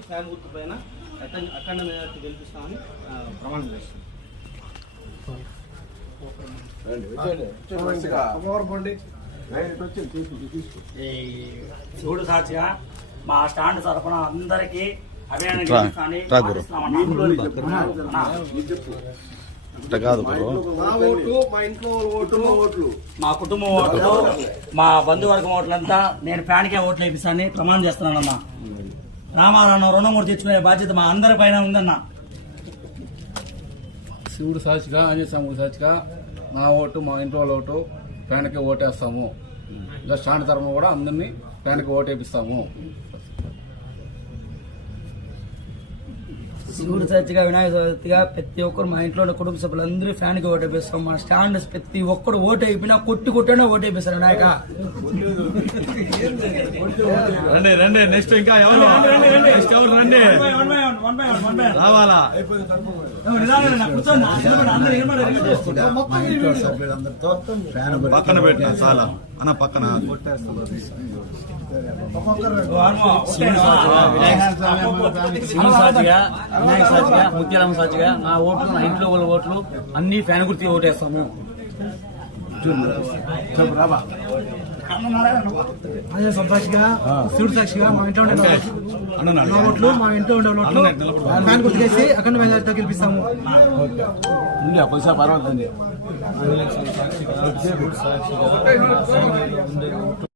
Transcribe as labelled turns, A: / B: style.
A: Fan గుర్తు పైన అఖండ majority గెలిపిస్తామని ప్రమాణం చేస్తాం.
B: ఈ శివుడు సాక్షిగా మా స్టాండ్ తరఫున అందరికీ అభినందన గెలిపిస్తామని మా కుటుంబం ఓట్లు మా బంధువర్గం ఓట్లంతా నేను ఫ్యాన్కే ఓట్లు వేపిస్తానని ప్రమాణం చేస్తున్నానమ్మా. రామారావు రుణమూర్తి తెచ్చుకునే బాధ్యత మా అందరి పైన ఉందన్న.
C: శివుడు సాక్షిగా ఆంజనేయ సాక్షిగా నా ఓటు మా ఇంట్లో వాళ్ళ ఓటు ఫ్యాన్కి ఓటేస్తాము. ఇంకా స్టాండ్ తరఫున కూడా అందరినీ ఫ్యాన్కి ఓటేపిస్తాము.
B: శివుడు సాక్షిగా వినాయక చవితిగా ప్రతి ఒక్కరు మా ఇంట్లో ఉన్న కుటుంబ సభ్యులందరూ ఫ్యాన్కి ఓటేపిస్తాం. మా స్టాండ్ ప్రతి ఒక్కరు ఓటు అయిపోయినా కొట్టుకుంటేనే ఓటేపిస్తారు వినాయక.
D: రండి నెక్స్ట్ ఇంకా ఎవరు రండి రావాలా? పక్కన పెట్టిన చాలా అన్న పక్కన
E: శివుడు సాక్షిగా వినాయక సాక్షిగా ముత్యాలమ్మ సాక్షిగా నా ఓట్లు నా ఇంట్లో వాళ్ళ ఓట్లు అన్ని ఫ్యాన్ గుర్తి ఓటేస్తాము.
F: సాక్షిగా శివుడు సాక్షిగా మా ఇంట్లో ఉండే ఓట్లు మా ఇంట్లో ఉండే ఓట్లు ఫ్యాన్ గుర్తుకేసి అఖండ మెజారిటీతో గెలిపిస్తాము.
C: పర్వాలేదు.